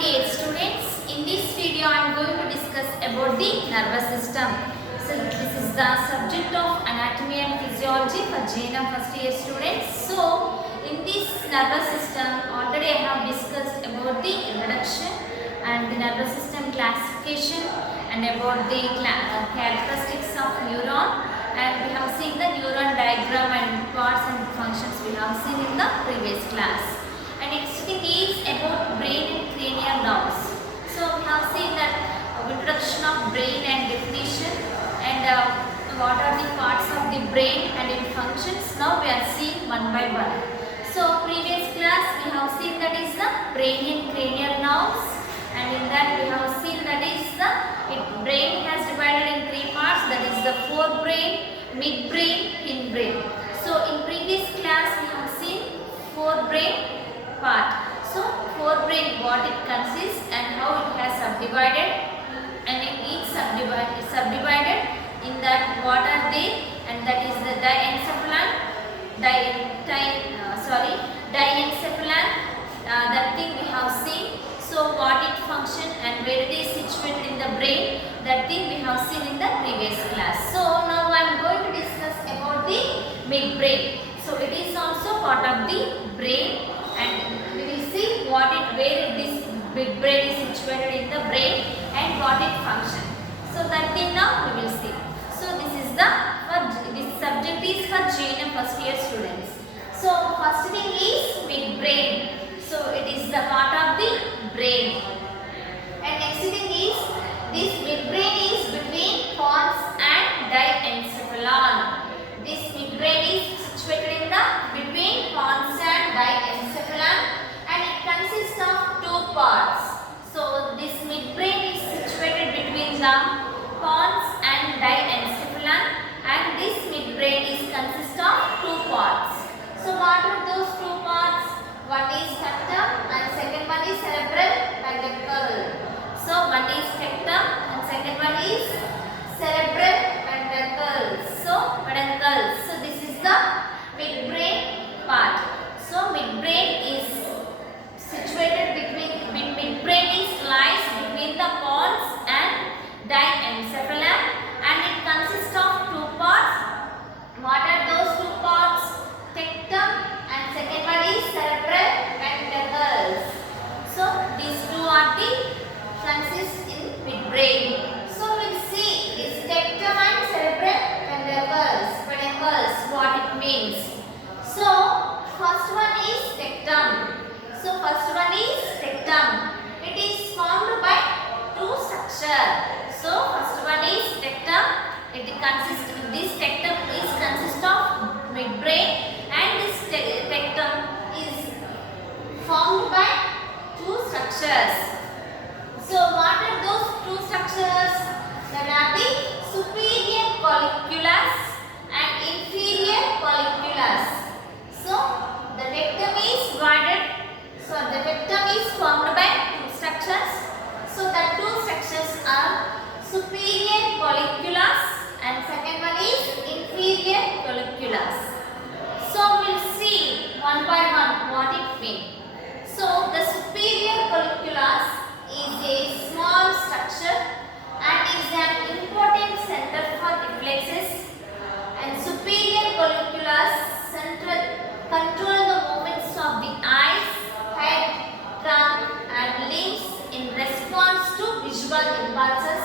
dear students. In this video I am going to discuss about the nervous system. So this is the subject of anatomy and physiology for JNM first year students. So in this nervous system already I have discussed about the introduction and the nervous system classification and about the characteristics of neuron, and we have seen the neuron diagram and parts and functions we have seen in the previous class. And next thing is about brain and cranial nerves. So we have seen that introduction of brain and definition, and what are the parts of the brain and its functions. Now we are seeing one by one. So previous class we have seen that is the brain and cranial nerves, and in that we have seen that is the brain has divided in three parts, that is the forebrain, midbrain, hindbrain. So in previous class we have seen forebrain part. So forebrain, what it consists and how it has subdivided, and in each subdivided in that what are they, and that is the diencephalon, that thing we have seen. So what it function and where it is situated in the brain, that thing we have seen in the previous class. So now I am going to discuss about the midbrain. So it is also part of the brain, and we will see where this midbrain is situated in the brain and what it function. So that thing now we will see. So this subject is for JNM first year students. So first thing is midbrain. So it is the part of the brain. And next thing is this midbrain is between pons and diencephalon. This midbrain is situated in the between pons and diencephalon, and it consists of two parts. So this midbrain is situated between the pons and diencephalon, and this midbrain is consists of two parts. So what are those two parts? One is tectum and second one is cerebral ventricle. So one is tectum and second one is cerebral ventricle. So this is the midbrain part. So midbrain is situated lies between the pons and diencephalon, and it consists of two parts. What are those two parts? Tectum and second one is cerebral ventricles. So these two are the consist in midbrain. So we'll see this tectum and cerebral ventricles, what it means. So first one is tectum. It is formed by two structures. So first one is tectum. This tectum is consist of midbrain, and this tectum is formed by two structures. So what are those two structures? That are the superior colliculus and inferior colliculus. So the tectum is divided. So the tectum is formed by two structures. So the two structures are superior colliculus and second one is inferior colliculus. So we'll see one by one what it means. So the superior colliculus is a small structure and is an important center for reflexes, and superior colliculus control the movements of the eyes, head, trunk and limbs in response to visual impulses,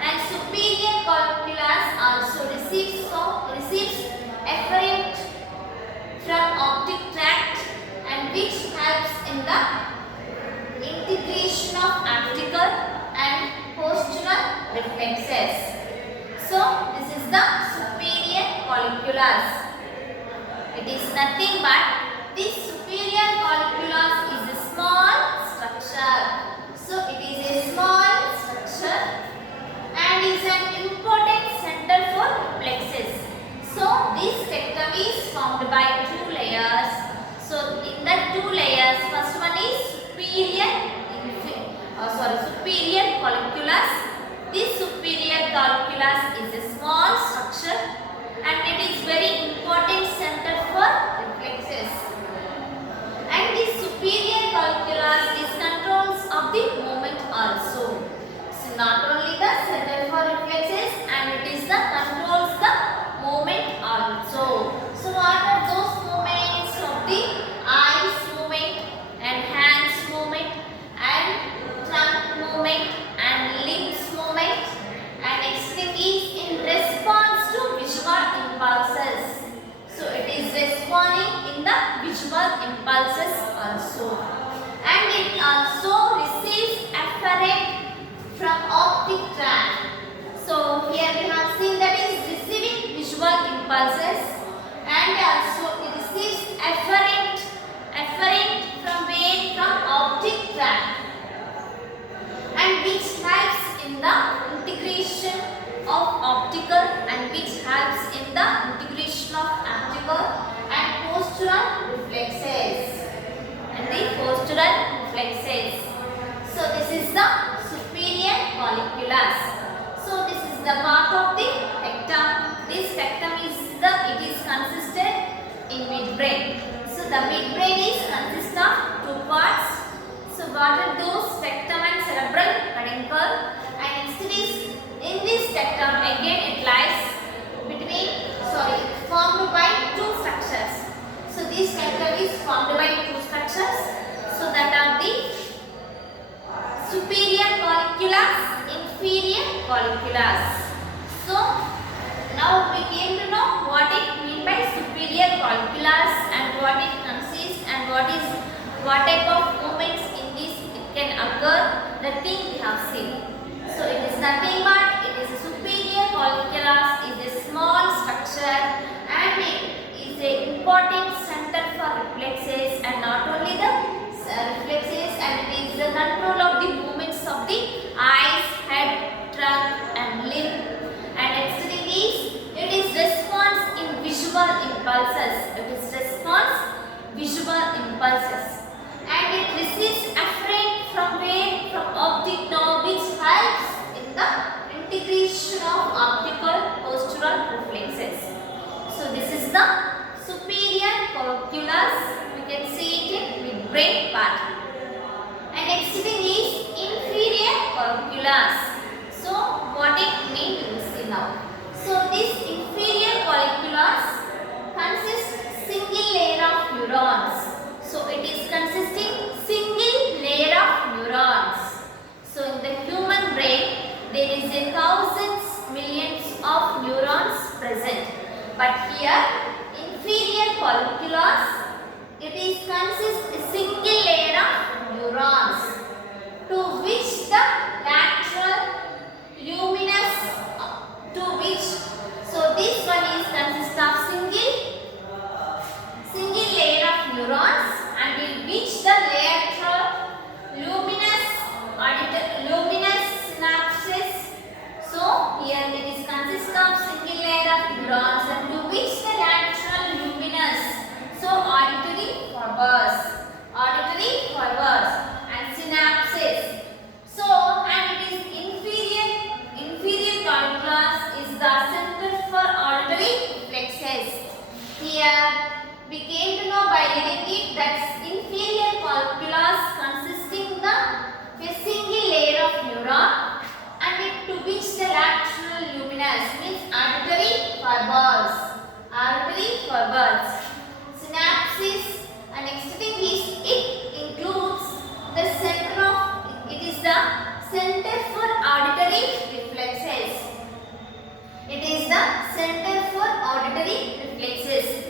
and superior colliculus also receives efferent from optic tract, and which helps in the integration of optical and postural reflexes. So this is the superior colliculus. It is nothing but this superior colliculus is a small structure. So it is a small structure and is an important center for reflexes. So this tectum is formed by two layers. So in the two layers, first one is superior colliculus. This superior colliculus is a small structure and it is very important center for reflexes. And this superior colliculus is controls of the what are those? Tectum and cerebral peduncle. And next is in this tectum again it lies formed by two structures. So this tectum is formed by two structures. So that are the superior colliculus, inferior colliculus. So now we came to know what it means by superior colliculus and what it consists and what type of movements in this it can occur. The thing we have seen. So it is nothing but it is a superior colliculus is a small structure and it is an important center for reflexes and not only the reflexes and it is the control of the movements of the eyes, head, trunk and limb. And next thing is it is response in visual impulses. It is response visual impulses. And it receives afferent from where? From optic nerve which helps in the integration of optical postural reflexes. So this is the superior colliculus. We can see it in midbrain part. And next thing is inferior colliculus. So what it means you see now. So this inferior colliculus consists single layer of neurons. So it is consisting single layer of neurons. So in the human brain there is a thousands, millions of neurons present. But here inferior colliculus it is consists a single layer of neurons to which the lateral luminous so this one is consist of single layer of neurons and will which the lateral luminous synapses. So here it is consist of single layer of neurons and to which the lateral luminous. So auditory fibers and synapses. So and it is inferior colliculus is the center for auditory reflexes. Here we came to know by reading it that inferior colliculus consisting the a single layer of neuron and it to which the lateral luminous means auditory fibers, synapses and next thing is it includes the center of it is the center for auditory reflexes. It is the center for auditory reflexes.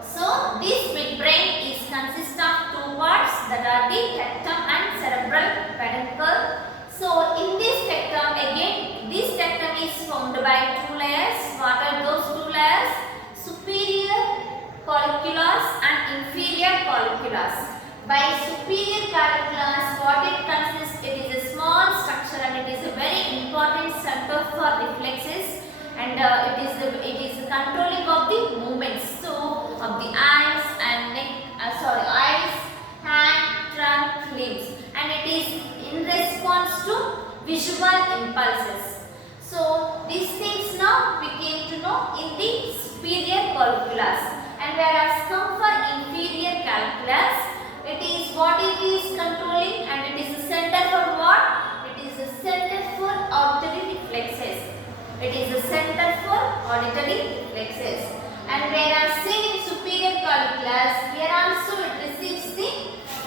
So this midbrain is consist of two parts that are the tectum and cerebral peduncle. So in this tectum again this tectum is formed by two layers. What are those two layers? Superior colliculus and inferior colliculus. By superior colliculus what it consists? It is a small structure and it is a very important center for reflexes and it is the controlling of the movements. So of the eyes and eyes, hand, trunk, limbs and it is in response to visual impulses. So these things now we came to know in the superior colliculus and whereas come for inferior colliculus it is what it is controlling and it is a center for what? It is a center for auditory reflexes. It is a center for auditory reflexes. And whereas seen in superior colliculus, here also it receives the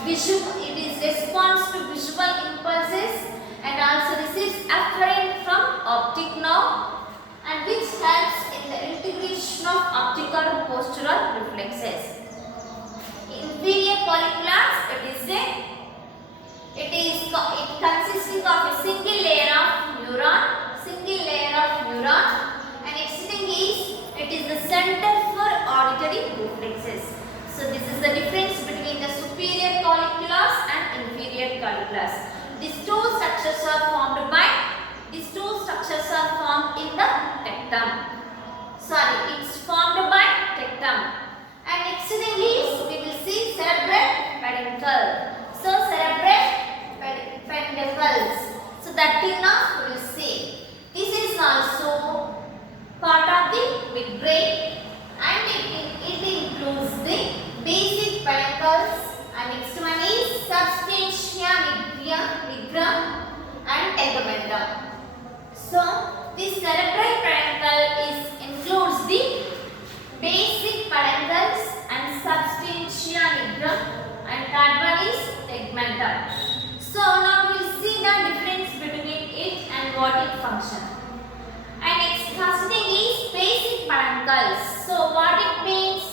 visual, it is response to visual impulses and also receives afferent from optic nerve and which helps in the integration of optical postural reflexes. Inferior colliculus, it consisting of a single layer of neuron and next thing is it is the center for auditory reflexes. So this is the difference between the superior colliculus and inferior colliculus. These two structures are formed in the tectum. It's formed by tectum. And next thing is we will see cerebral peduncle. So cerebral peduncles. So that thing now we will see. This is also part of the midbrain and it includes the basic peduncles and next one is substantia nigra. So this cerebral peduncle includes the basic peduncles and substantia nigra, and third one is tegmentum. So now we will see the difference between it and what it functions. And next first thing is basic peduncles. So what it means?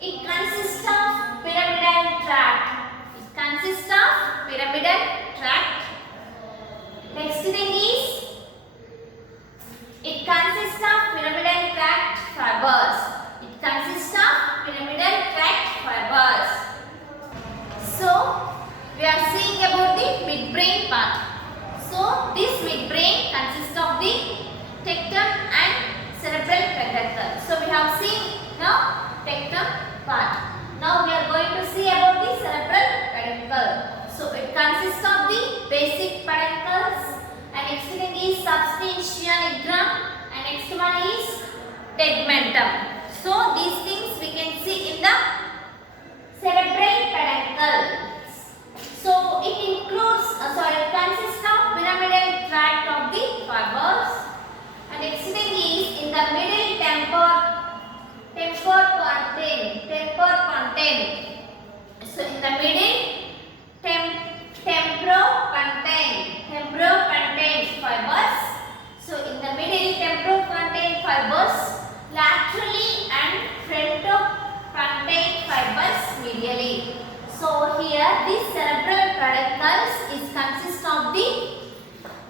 It consists of pyramidal tract. It consists of pyramidal tract. Next thing is it consists of pyramidal tract fibers. It consists of pyramidal tract fibers. So we are seeing about the midbrain part. So this midbrain consists of the tectum and cerebral peduncle. So we have seen now tectum part. Now we are going to see about the cerebral peduncle. So it consists of the basic peduncles, and next thing is substantia nigra, and next one is tegmentum. So these things we can see in the cerebral peduncle. So it includes, it consists of pyramidal tract of the fibers, and next thing is in the middle temporal content. So in the middle temporopontanate fibers. So in the middle temporopontanate fibers laterally and frontopontanate fibers medially. So here this cerebral peduncles is consist of the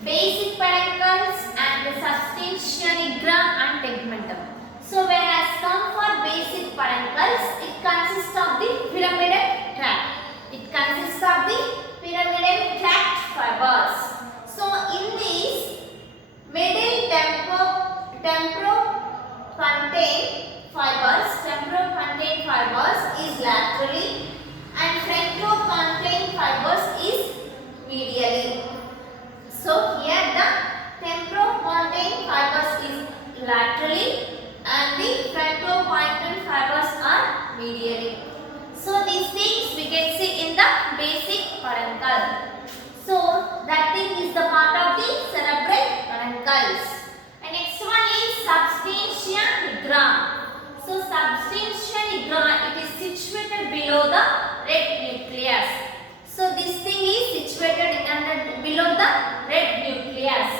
basic peduncles and the substantia nigra and tegmentum. So whereas come for basic peduncles, it consists of the pyramidal tract. It consists of the pyramidal tract fibers. So in these middle temporopontanate fibers is laterally and frontopontanate fibers is medially. So here the temporopontanate fibers is laterally and the frontopontanate fibers are medially. So these things we can see in the basic peduncle. So that thing is the part of the cerebral peduncles. And next one is substantia nigra. So substantia nigra, it is situated below the red nucleus. So this thing is situated below the red nucleus,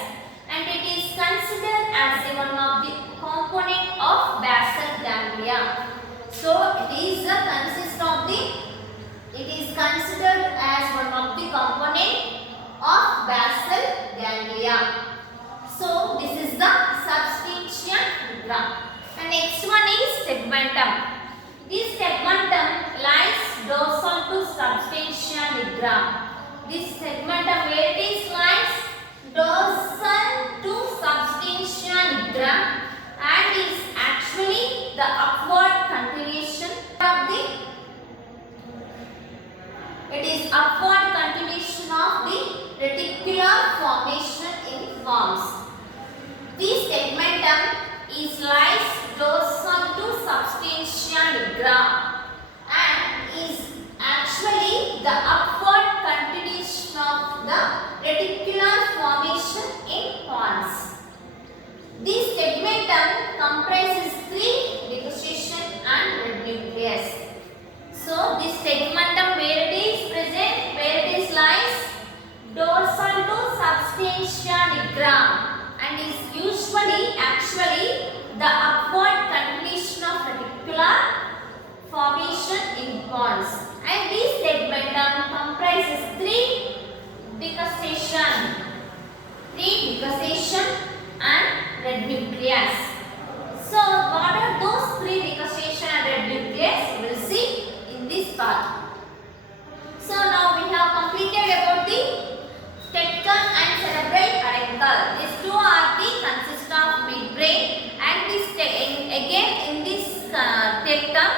and it is considered as one of the component of basal ganglia. So it is considered as one of the component of basal ganglia. So this is the substantia nigra. And next one is tegmentum. This tegmentum lies dorsal to substantia nigra. This tegmentum where it is lies dorsal to substantia nigra and is actually the upward continuation of the reticular formation in forms. This tegmentum is lies dorsal to substantia nigra and is actually the upward continuation of the reticular formation in pons. This tegmentum comprises three decussation and red nucleus. So this tegmentum where it is present, where it is lies dorsal to substantia nigra and is usually actually the upward continuation of reticular formation in pons. And this tegmentum comprises three decussation and red nucleus. So what are those three decussation and red nucleus? We will see in this part. So now we have completed about the tectum and cerebral peduncle. These two are the consist of midbrain, and this again in this tectum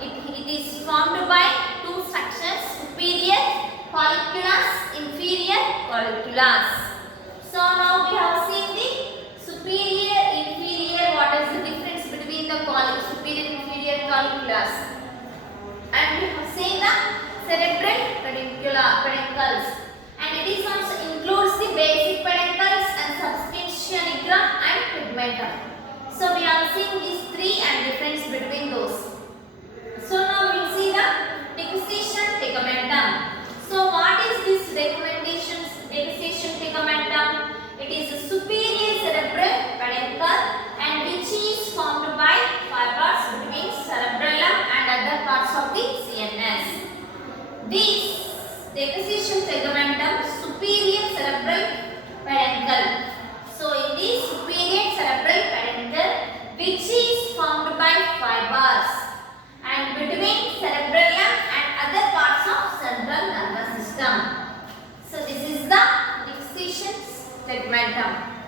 it is formed by two structures, superior colliculus, inferior colliculus. So now we have seen the superior, inferior, what is the difference between the superior and inferior colliculus, and we have seen the cerebral peduncles, and it is also includes the basic peduncles and tegmentum. So we have seen these three and difference between those. So now we will see the decussation tegmentum. So what is this decussation tegmentum? It is a superior cerebral peduncle and which is formed by fibers between cerebellum and other parts of the CNS. This decussation tegmentum superior cerebral peduncle. So in this superior cerebral peduncle which is formed by fibers and between cerebellum and other parts of central nervous system. So this is the decussation tegmentum.